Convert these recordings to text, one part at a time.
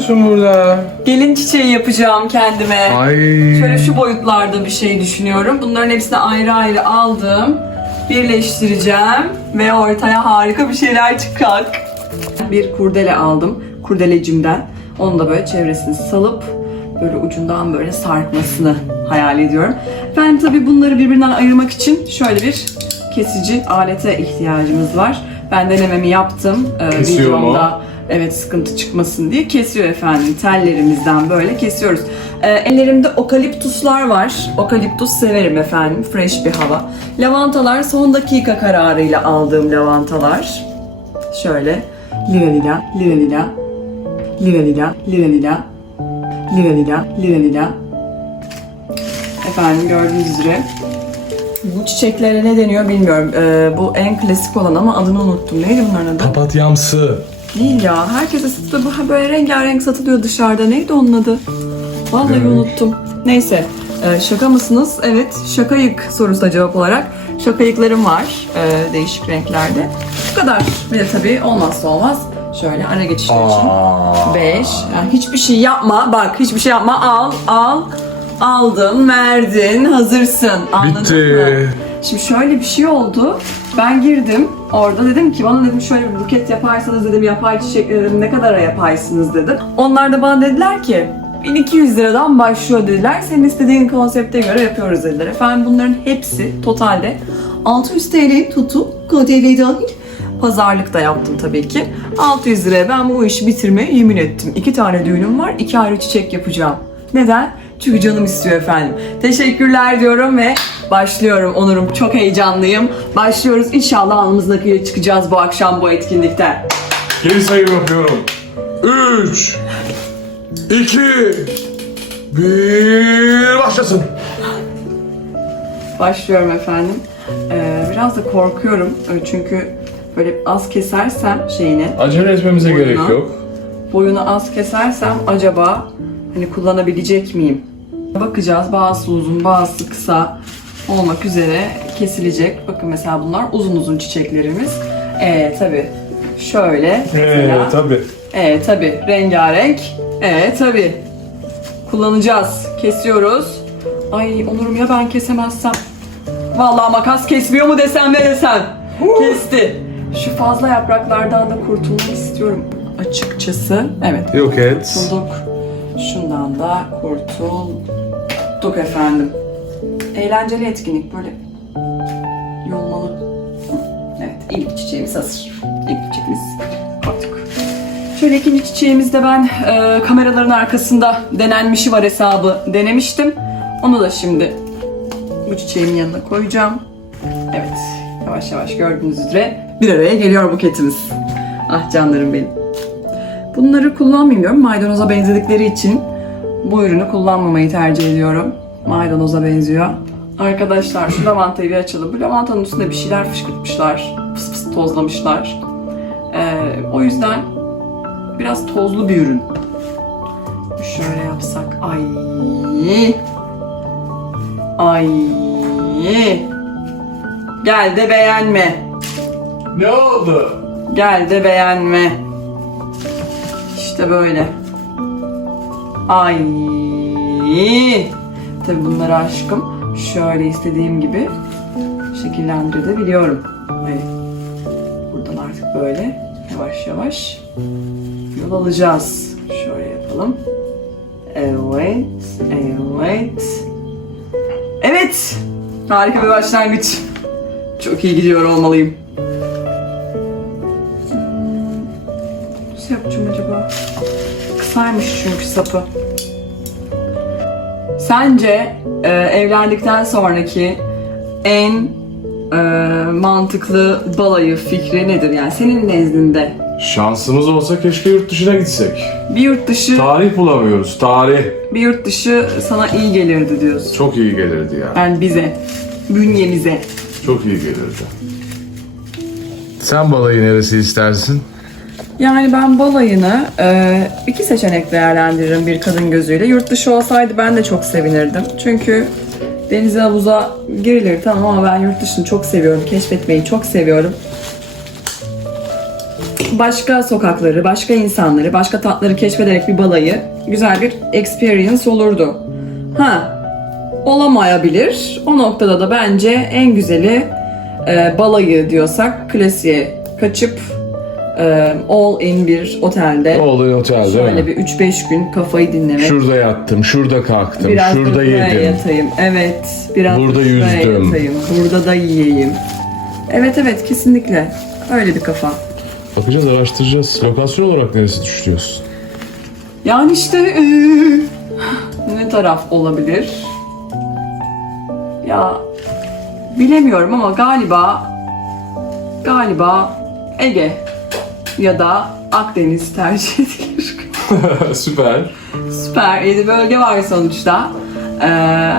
yapıyorsun burada? Gelin çiçeği yapacağım kendime. Ay. Şöyle şu boyutlarda bir şey düşünüyorum. Bunların hepsini ayrı ayrı aldım. Birleştireceğim ve ortaya harika bir şeyler çıkacak. Bir kurdele aldım. Kurdelecimden. Onu da böyle çevresini salıp böyle ucundan böyle sarkmasını hayal ediyorum. Ben tabii bunları birbirinden ayırmak için şöyle bir kesici alete ihtiyacımız var. Ben denememi yaptım. Ee, Kesiyor mu? Evet sıkıntı çıkmasın diye kesiyor efendim. Tellerimizden böyle kesiyoruz. Ee, ellerimde okaliptuslar var. Okaliptus severim efendim. Fresh bir hava. Lavantalar son dakika kararıyla aldığım lavantalar. Şöyle lira lira, lira lira, lira lira, lira lira, lira lira, lira lira. Efendim gördüğünüz üzere bu çiçeklere ne deniyor bilmiyorum. Ee, bu en klasik olan ama adını unuttum. Neydi bunların adı? Papatyamsı. Değil ya. Herkese satılıyor. Bu böyle rengarenk satılıyor dışarıda. Neydi onun adı? Vallahi Evet. unuttum. Neyse. Ee, şaka mısınız? Evet. Şakayık sorusuna cevap olarak. Şakayıklarım var. ee, değişik renklerde. Bu kadar. Bir de tabii olmazsa olmaz. Şöyle ara geçişler için. 5. Yani hiçbir şey yapma. Bak hiçbir şey yapma. Al, al. Aldın, verdin, hazırsın. Anladın Bitti. mı? Şimdi şöyle bir şey oldu. Ben girdim. Orada dedim ki bana dedim şöyle bir buket yaparsanız dedim yapay çiçek dedim ne kadara yapaysınız dedim. Onlar da bana dediler ki 1200 liradan başlıyor dediler. Senin istediğin konsepte göre yapıyoruz dediler. Efendim bunların hepsi totalde 600 TL tutu KDV dahil. Pazarlık da yaptım tabii ki. 600 liraya ben bu işi bitirmeye yemin ettim. İki tane düğünüm var, iki ayrı çiçek yapacağım. Neden? Çünkü canım istiyor efendim. Teşekkürler diyorum ve başlıyorum Onur'um. Çok heyecanlıyım. Başlıyoruz. İnşallah alnımızdaki çıkacağız bu akşam bu etkinlikten. Geri sayım yapıyorum. 3 2 1 başlasın. Başlıyorum efendim. Ee, biraz da korkuyorum. Ee, Çünkü böyle az kesersem şeyini, Acele etmemize Buyurun. gerek yok. boyunu az kesersem acaba hani kullanabilecek miyim? Bakacağız. Bazısı uzun, bazısı kısa olmak üzere kesilecek. Bakın mesela bunlar uzun uzun çiçeklerimiz. Ee tabi şöyle mesela. Ee, tabii. Evet tabi rengarenk. Evet tabi. Kullanacağız. Kesiyoruz. Ay Onurum ya ben kesemezsem. Vallahi makas kesmiyor mu desem ne desem. Kesti. Şu fazla yapraklardan da kurtulmak istiyorum açıkçası. Evet Yok et. kurtulduk. Şundan da kurtulduk efendim. Eğlenceli etkinlik böyle yolmalı. Evet ilk çiçeğimiz hazır. İlk çiçeğimiz koyduk. Şöyle ikinci çiçeğimizi de ben e, kameraların arkasında denenmişi var hesabı denemiştim. Onu da şimdi bu çiçeğimin yanına koyacağım. Evet yavaş yavaş gördüğünüz üzere bir araya geliyor buketimiz. Ah canlarım benim. Bunları kullanmıyorum. Maydanoza benzedikleri için bu ürünü kullanmamayı tercih ediyorum. Maydanoza benziyor. Arkadaşlar şu lavantayı bir açalım. Bu lavantanın üstünde bir şeyler fışkırtmışlar. Pıs pıs tozlamışlar. Ee, o yüzden biraz tozlu bir ürün. Şöyle yapsak. Ay. Ay. Gel de beğenme. Ne oldu? Gel de beğenme. İşte böyle. Ay. Tabii bunlara aşkım. Şöyle istediğim gibi şekillendirebiliyorum. Evet. Buradan artık böyle yavaş yavaş yol alacağız. Şöyle yapalım. Evet, evet. Evet. Harika bir başlangıç. Çok iyi gidiyor olmalıyım. Nasıl yapacağım acaba? Kısaymış çünkü sapı. Sence e, evlendikten sonraki en e, mantıklı balayı fikri nedir? Yani senin nezdinde Şansımız olsa keşke yurt dışına gitsek. bir yurt dışı Tarih bulamıyoruz. Tarih. bir yurt dışı sana iyi gelirdi diyorsun. Çok iyi gelirdi ya. Yani bize, bünyemize. Çok iyi gelirdi. Sen balayı neresi istersin? Yani ben balayını e, iki seçenek değerlendiririm bir kadın gözüyle. Yurt dışı olsaydı ben de çok sevinirdim. Çünkü denize havuza girilir tamam ama ben yurt dışını çok seviyorum. Keşfetmeyi çok seviyorum. başka sokakları, başka insanları, başka tatları keşfederek bir balayı güzel bir experience olurdu. Ha, olamayabilir. O noktada da bence en güzeli e, balayı diyorsak klasiğe kaçıp all in bir otelde Oğlun otelde şöyle bir 3-5 gün kafayı dinlemek. Şurada yattım, şurada kalktım, Biraz da şurada buraya yedim. yatayım. Evet. Biraz da Burada yüzdüm. yatayım. Burada da yiyeyim. Evet evet kesinlikle. Öyle bir kafa. Bakacağız, araştıracağız. Lokasyon olarak neresi düşünüyorsun? Yani işte eee, ne taraf olabilir? Ya bilemiyorum ama galiba galiba Ege ya da Akdeniz tercih edilir. Süper. Süper. Yedi bölge var sonuçta. Ee,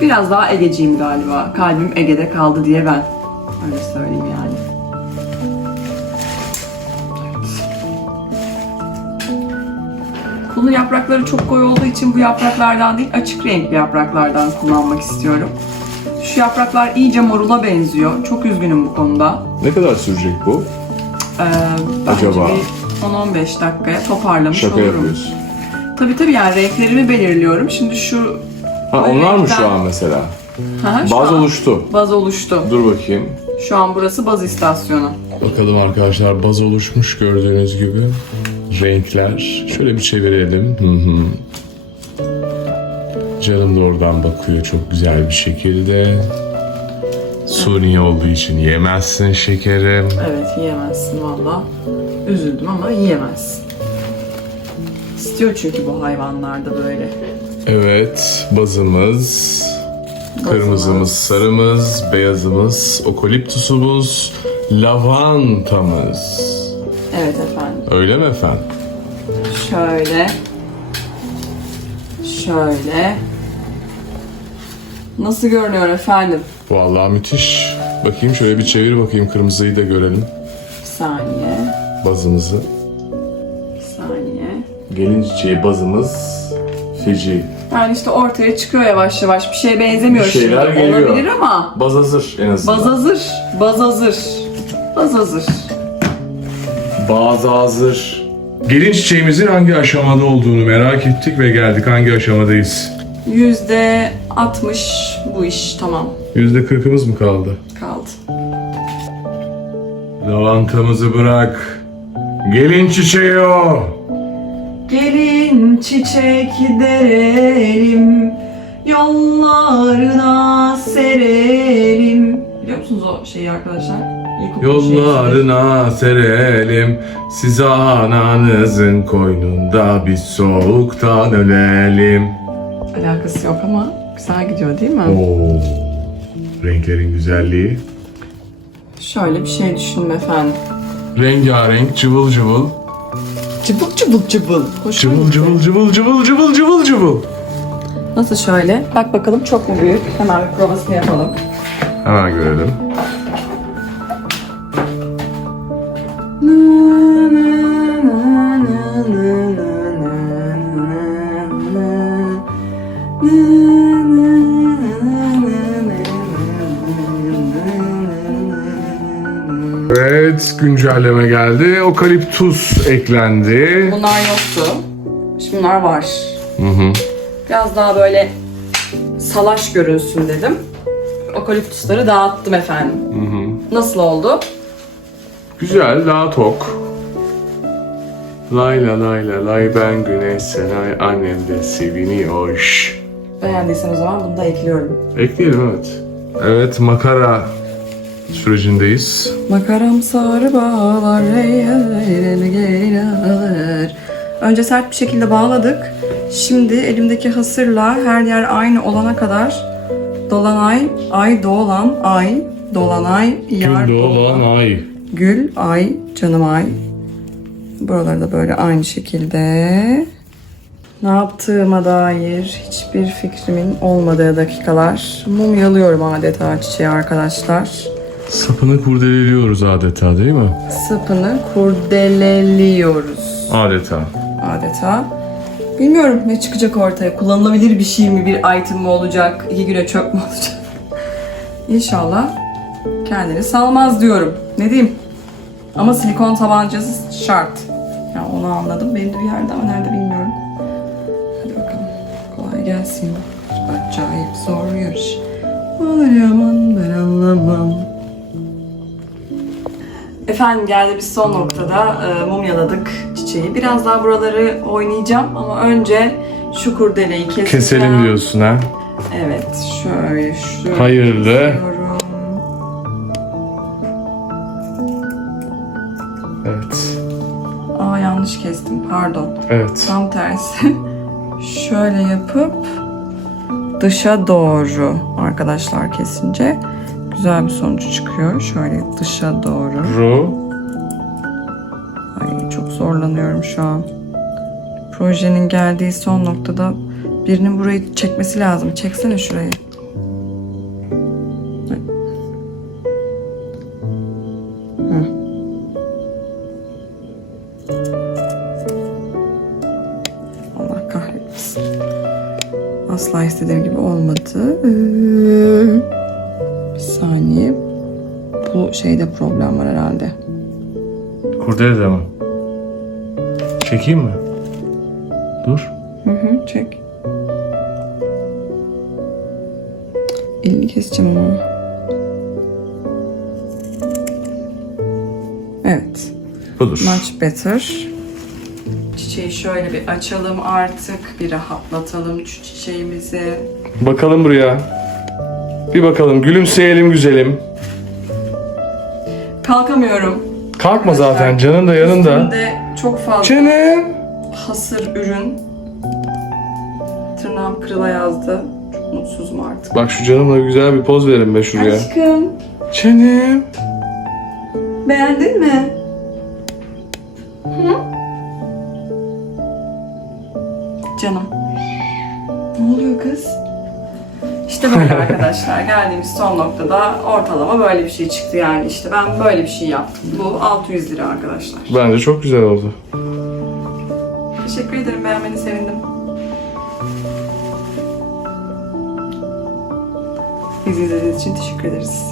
biraz daha Egeciyim galiba. Kalbim Ege'de kaldı diye ben. Öyle söyleyeyim yani. Bunun yaprakları çok koyu olduğu için bu yapraklardan değil açık renkli yapraklardan kullanmak istiyorum. Şu yapraklar iyice morula benziyor. Çok üzgünüm bu konuda. Ne kadar sürecek bu? Ee, Acaba? bir 10-15 dakikaya toparlamış Şaka olurum. yapıyorsun. Tabii tabii yani renklerimi belirliyorum. Şimdi şu Ha Bu onlar mı renkten- şu an mesela? Aha, şu Baz an oluştu. baz oluştu. Dur bakayım. Şu an burası baz istasyonu. Bakalım arkadaşlar baz oluşmuş gördüğünüz gibi. Renkler. Şöyle bir çevirelim. Hı hı. Canım da oradan bakıyor çok güzel bir şekilde. Suni olduğu için yemezsin şekerim. Evet yiyemezsin valla. Üzüldüm ama yiyemezsin. İstiyor çünkü bu hayvanlarda böyle. Evet, bazımız, kırmızımız, sarımız, beyazımız, okaliptusumuz, lavantamız. Evet efendim. Öyle mi efendim? Şöyle. Şöyle. Nasıl görünüyor efendim? Vallahi müthiş. Bakayım şöyle bir çevir bakayım kırmızıyı da görelim. Bir saniye. Bazımızı. Bir saniye. Gelin çiçeği bazımız. Feci. Yani işte ortaya çıkıyor yavaş yavaş. Bir şeye benzemiyor Bir şeyler şimdi. geliyor. Olabilir ama. Baz hazır en azından. Baz hazır. Baz hazır. Baz hazır. Bazı hazır. Gelin çiçeğimizin hangi aşamada olduğunu merak ettik ve geldik. Hangi aşamadayız? Yüzde 60 bu iş tamam Yüzde kırkımız mı kaldı? kaldı. Lavantamızı bırak. Gelin çiçeği o. Gelin çiçek derelim, yollarına serelim. Biliyor musunuz o şeyi arkadaşlar? İlkokul şeyi. Yollarına serelim. Siz ananızın koynunda biz soğuktan ölelim. Alakası yok ama güzel gidiyor değil mi? Oo. Renklerin güzelliği. Şöyle bir şey düşünün efendim. Rengarenk, cıvıl cıvıl. Cıbıl cıbıl cıbıl. Hoşuma Cıvıl gitti. cıvıl cıvıl cıvıl cıvıl cıvıl cıvıl. Nasıl şöyle? Bak bakalım çok mu büyük? Hemen bir provasını yapalım. Hemen görelim. Güncelleme geldi. Okaliptus eklendi. Bunlar yoktu. Şimdi bunlar var. Hı hı. Biraz daha böyle salaş görünsün dedim. Okaliptusları dağıttım efendim. Nasıl oldu? Güzel, daha tok. Layla layla lay ben güneş senay annem de seviniyor. Beğendiysen o zaman bunu da ekliyorum. Ekleyelim evet. Evet makara sürecindeyiz. Makaram sarı bağlar hey hey geyler. Önce sert bir şekilde bağladık. Şimdi elimdeki hasırla her yer aynı olana kadar dolanay, ay doğulan, ay, dolanay, yar Gün doğulan. doğulan ay. Gül, ay, canım ay. Buraları da böyle aynı şekilde. Ne yaptığıma dair hiçbir fikrimin olmadığı dakikalar. Mum yalıyorum adeta çiçeği arkadaşlar. Sapını kurdeleliyoruz adeta değil mi? Sapını kurdeleliyoruz Adeta. adeta. Bilmiyorum ne çıkacak ortaya. Kullanılabilir bir şey mi, bir item mi olacak, iki güne çöp mü olacak? İnşallah kendini salmaz diyorum. Ne diyeyim? Ama silikon tabancası şart. Yani onu anladım. Benim de bir yerde ama nerede bilmiyorum. Hadi bakalım. Kolay gelsin. Acayip zor yarış. Olur aman ben anlamam. Efendim geldi biz son noktada e, mumyaladık çiçeği. Biraz daha buraları oynayacağım ama önce şu kurdeleyi keseceğim. Keselim diyorsun ha. Evet şöyle şöyle Hayırlı. kesiyorum. Evet. Aa yanlış kestim pardon. Evet. Tam tersi. şöyle yapıp dışa doğru arkadaşlar kesince güzel bir sonuç çıkıyor. Şöyle dışa doğru. Ru. Ay çok zorlanıyorum şu an. Projenin geldiği son noktada birinin burayı çekmesi lazım. Çeksene şurayı. Asla istediğim gibi olmadı. Bir saniye. Bu şeyde problem var herhalde. Kurdele de mi? Çekeyim mi? Dur. Hı hı, çek. Elini keseceğim ama. Evet. Budur. Much better. Çiçeği şöyle bir açalım artık. Bir rahatlatalım şu çiçeğimizi. Bakalım buraya. Bir bakalım. Gülümseyelim güzelim. Kalkamıyorum. Kalkma zaten. Canın da yanında. Çok fazla Canım. hasır ürün. Tırnağım kırıla yazdı. Çok mutsuzum artık. Bak şu canımla güzel bir poz verin be şuraya. Aşkım. Canım. Beğendin mi? Hı? Canım. Ne oluyor kız? İşte böyle arkadaşlar. Geldiğimiz son noktada ortalama böyle bir şey çıktı yani. işte ben böyle bir şey yaptım. Bu 600 lira arkadaşlar. Bence çok güzel oldu. Teşekkür ederim. Beğenmeni sevindim. Bizi izlediğiniz için teşekkür ederiz.